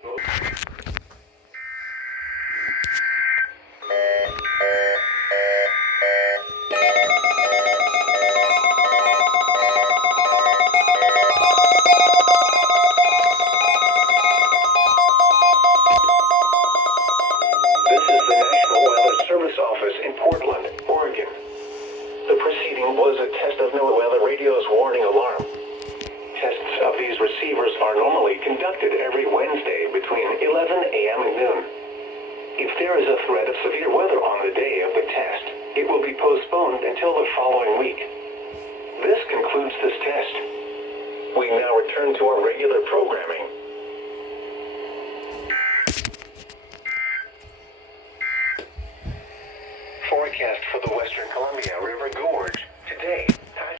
This is the National Weather Service Office in Portland, Oregon. The proceeding was a test of NOAA Weather Radio's warning alarm. Tests of these receivers are normally conducted every Wednesday between 11 a.m. and noon. If there is a threat of severe weather on the day of the test, it will be postponed until the following week. This concludes this test. We now return to our regular programming. Forecast for the Western Columbia River Gorge today.